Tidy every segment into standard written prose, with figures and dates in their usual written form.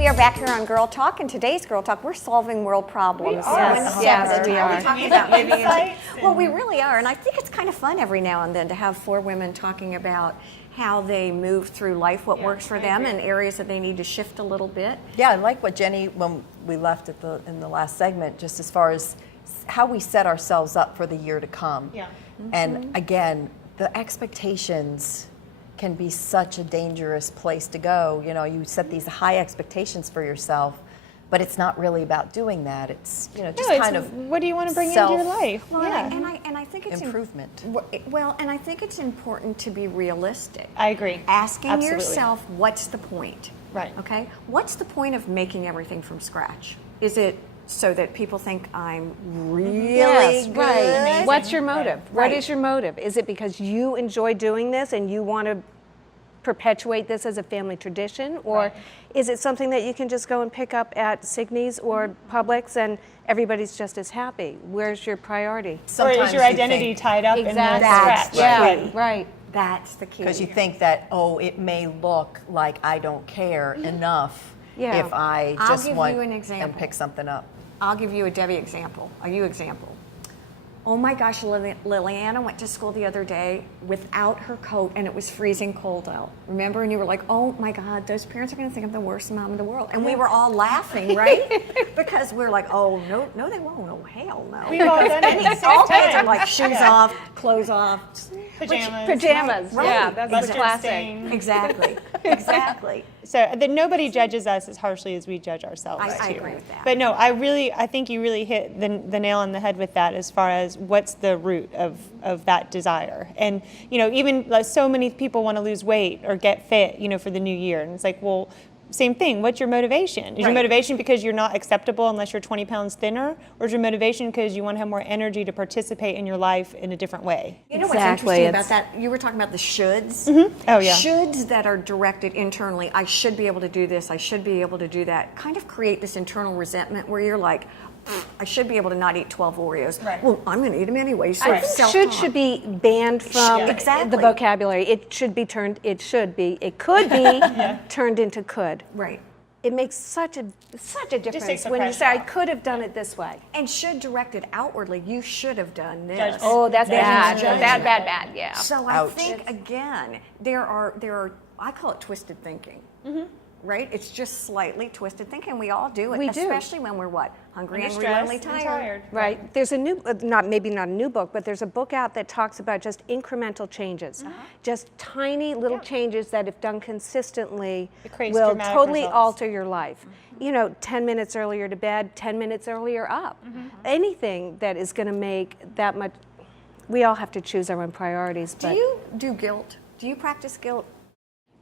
We are back here on Girl Talk, and today's Girl Talk, we're solving world problems. Yes, we are. Talking about moving well, we really are, and I think it's kind of fun every now and then to have four women talking about how they move through life, what works for them, and areas that they need to shift a little bit. Yeah, I like what Jenny, when we left in the last segment, just as far as how we set ourselves up for the year to come. Yeah. And again, the expectations can be such a dangerous place to go. You know, you set these high expectations for yourself, but it's not really about doing that. It's, you know, just kind of what do you want to bring into your life? Well, and I think it's improvement. Well, and I think it's important to be realistic. I agree. Asking Absolutely. yourself, what's the point? Right. Okay? What's the point of making everything from scratch? Is it so that people think I'm really good? Right. What's your motive? Right. What is your motive? Is it because you enjoy doing this and you want to perpetuate this as a family tradition, or is it something that you can just go and pick up at Signy's or Publix and everybody's just as happy? Where's your priority? Or is your identity tied up in the scratch? Yeah, right. That's the key. Because you think that, oh, it may look like I don't care enough if I just give want you an example. and pick something up. I'll give you a Debbie example, a you example. Oh my gosh, Liliana went to school the other day without her coat and it was freezing cold out. Remember? And you were like, oh my God, those parents are going to think I'm the worst mom in the world. And we were all laughing, right? Because we're like, oh, no, they won't. Oh, hell no. We've all done it. All kids are like shoes off, clothes off. Pajamas. Right. Yeah, that's Mustard the classic. stain. Exactly. Exactly. So that nobody judges us as harshly as we judge ourselves. I too. agree with that. But no, I think you really hit the nail on the head with that as far as what's the root of that desire. And you know, even like, so many people want to lose weight or get fit, you know, for the new year. And it's like, well, same thing. What's your motivation? Is your motivation because you're not acceptable unless you're 20 pounds thinner? Or is your motivation because you want to have more energy to participate in your life in a different way? You know what's interesting about that? You were talking about the shoulds. Oh, yeah. Shoulds that are directed internally, I should be able to do this, I should be able to do that, kind of create this internal resentment where you're like, I should be able to not eat 12 Oreos. Right. Well, I'm going to eat them anyway. So Should be banned from Exactly. the vocabulary. It could be turned into could. Right. It makes such a difference takes the when you pressure say, I off. could have done it this way. And should directed outwardly, you should have done this. Judgment. Oh, that's bad. Judgment. Bad, yeah. So I think, again, there are, I call it twisted thinking. Right? It's just slightly twisted thinking. We all do it, We do. especially when we're what? Hungry, Under angry, stress lonely, and tired. Right. There's a new, maybe not a new book, but there's a book out that talks about just incremental changes. Just tiny little changes that, if done consistently, It creates will dramatic totally results. alter your life. You know, 10 minutes earlier to bed, 10 minutes earlier up. Anything that is going to make that much, we all have to choose our own priorities. Do But you do guilt? Do you practice guilt?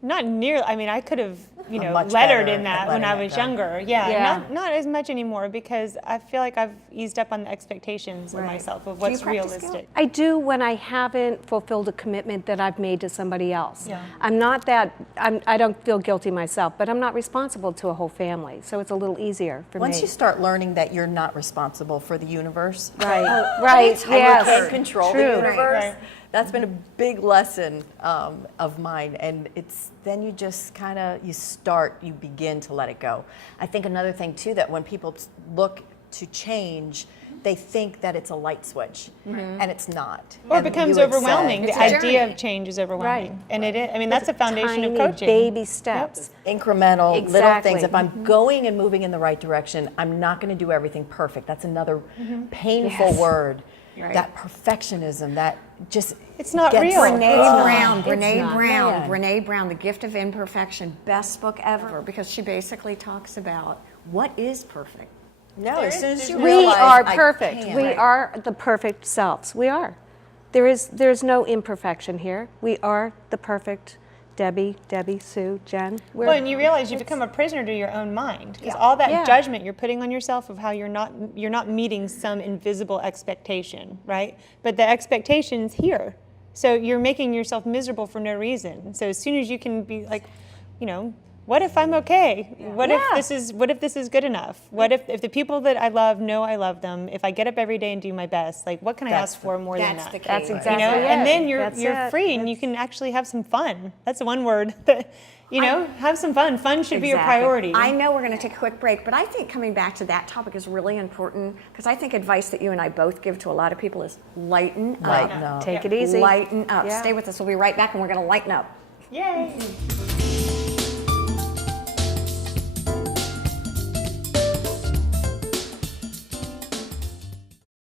Not nearly. I mean, I could have, you know, much lettered better in that at when I letting it was go. younger. Yeah, Yeah. Not as much anymore because I feel like I've eased up on the expectations of myself of what's practice realistic. I do when I haven't fulfilled a commitment that I've made to somebody else. Yeah. I'm not that, I don't feel guilty myself, but I'm not responsible to a whole family, so it's a little easier for Once me. you start learning that you're not responsible for the universe, Right, right, you yes. can't control True. the universe. Right. That's been a big lesson of mine, and it's then you just kind of you begin to let it go. I think another thing too, that when people look to change, they think that it's a light switch, and it's not. Or it And becomes you had overwhelming. said The idea of change is overwhelming. Right. And it is, I mean, that's the foundation of Tiny coaching. baby steps. incremental little Exactly. things. If I'm going and moving in the right direction, I'm not going to do everything perfect. That's another painful word. Right. That perfectionism, that just It's not gets- real. Brene Brown, It's Brene not. Brown, Man. Brene Brown, The Gift of Imperfection, best book ever, because she basically talks about what is perfect. No, as soon as you We realize are I perfect. can. We are the perfect selves. We are. There's no imperfection here. We are the perfect Debbie, Sue, Jen. Well, and you realize you become a prisoner to your own mind because all that Yeah. judgment you're putting on yourself of how you're not meeting some invisible expectation, right? But the expectation's here, so you're making yourself miserable for no reason. So as soon as you can be like, you know, what if I'm okay? What if Yeah. this is good enough? What if the people that I love know I love them? If I get up every day and do my best, like what can I ask for more than That's that? the key. That's right? exactly You know, it. and then That's you're it. free and you can actually have some fun. That's the one word that, you know, have some fun. Fun should be your Exactly. priority. I know we're going to take a quick break, but I think coming back to that topic is really important because I think advice that you and I both give to a lot of people is lighten up. Lighten up. Take it easy. Lighten up. Yeah. Stay with us. We'll be right back and we're going to lighten up. Yay.